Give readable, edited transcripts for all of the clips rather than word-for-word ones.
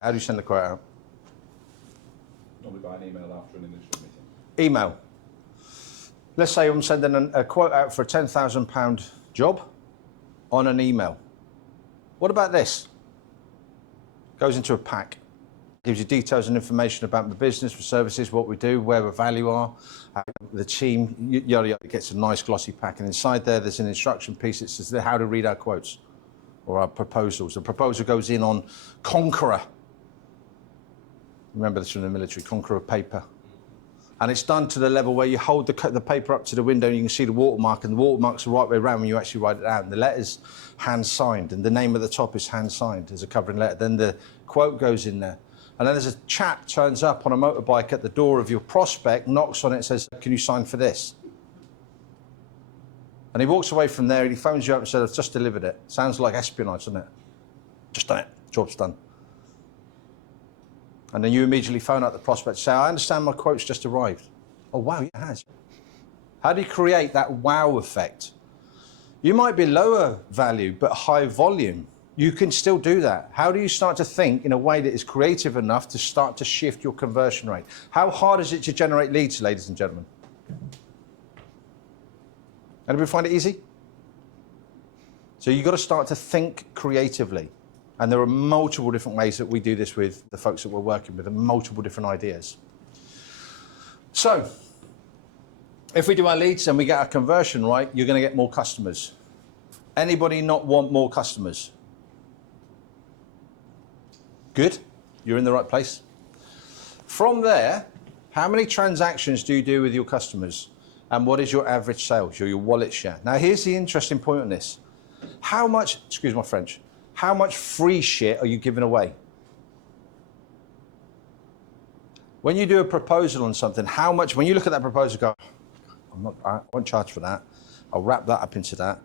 How do you send the quote out? Normally by an email after an initial meeting. Email. Let's say I'm sending a quote out for a £10,000 job on an email. What about this? Goes into a pack. Gives you details and information about the business, the services, what we do, where the value are, the team, yada yada. It gets a nice glossy pack, and inside there's an instruction piece that says how to read our quotes or our proposals. The proposal goes in on Conqueror. Remember this from the military, Conqueror paper. And it's done to the level where you hold the paper up to the window and you can see the watermark, and the watermark's the right way around when you actually write it out. And the letter's hand-signed, and the name at the top is hand-signed as a covering letter. Then the quote goes in there. And then there's a chap turns up on a motorbike at the door of your prospect, knocks on it and says, can you sign for this? And he walks away from there and he phones you up and says, I've just delivered it. Sounds like espionage, doesn't it? Just done it, job's done. And then you immediately phone up the prospect and say, I understand my quote's just arrived. Oh, wow, it has. How do you create that wow effect? You might be lower value, but high volume. You can still do that. How do you start to think in a way that is creative enough to start to shift your conversion rate? How hard is it to generate leads, ladies and gentlemen? Anybody find it easy? So you've got to start to think creatively. And there are multiple different ways that we do this with the folks that we're working with, and multiple different ideas. So if we do our leads and we get our conversion right, you're going to get more customers. Anybody not want more customers? Good, you're in the right place. From there, how many transactions do you do with your customers? And what is your average sales, your wallet share? Now here's the interesting point on this. How much, excuse my French, how much free shit are you giving away? When you do a proposal on something, how much, when you look at that proposal, go, I won't charge for that. I'll wrap that up into that.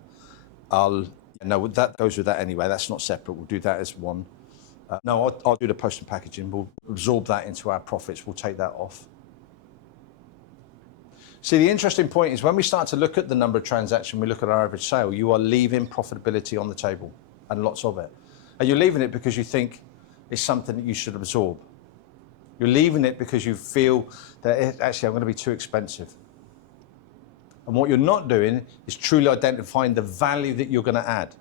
No, that goes with that anyway. That's not separate. We'll do that as one. No, I'll do the post and packaging. We'll absorb that into our profits. We'll take that off. See, the interesting point is when we start to look at the number of transactions, we look at our average sale, you are leaving profitability on the table, and lots of it. And you're leaving it because you think it's something that you should absorb. You're leaving it because you feel that actually I'm going to be too expensive. And what you're not doing is truly identifying the value that you're going to add.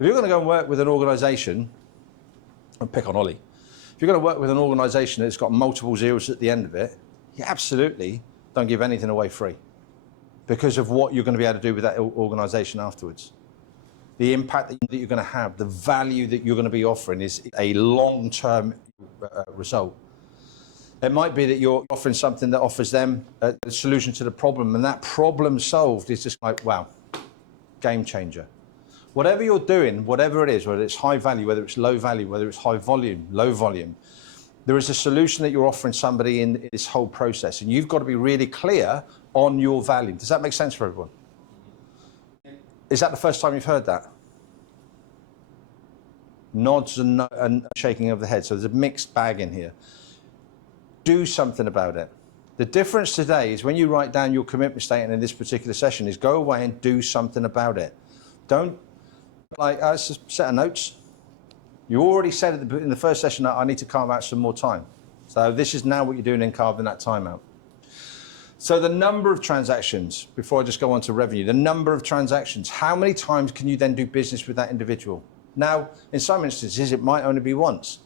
If you're going to go and work with an organisation, I'll pick on Ollie. If you're going to work with an organisation that's got multiple zeros at the end of it, you absolutely don't give anything away free because of what you're going to be able to do with that organisation afterwards. The impact that you're going to have, the value that you're going to be offering is a long-term result. It might be that you're offering something that offers them a solution to the problem, and that problem solved is just like, wow, game changer. Whatever you're doing, whatever it is, whether it's high value, whether it's low value, whether it's high volume, low volume, there is a solution that you're offering somebody in this whole process, and you've got to be really clear on your value. Does that make sense for everyone? Is that the first time you've heard that? Nods and shaking of the head. So there's a mixed bag in here. Do something about it. The difference today is when you write down your commitment statement in this particular session is go away and do something about it. Don't like, it's a set of notes. You already said in the first session that I need to carve out some more time. So this is now what you're doing in carving that time out. So the number of transactions, before I just go on to revenue, the number of transactions, how many times can you then do business with that individual? Now, in some instances, it might only be once.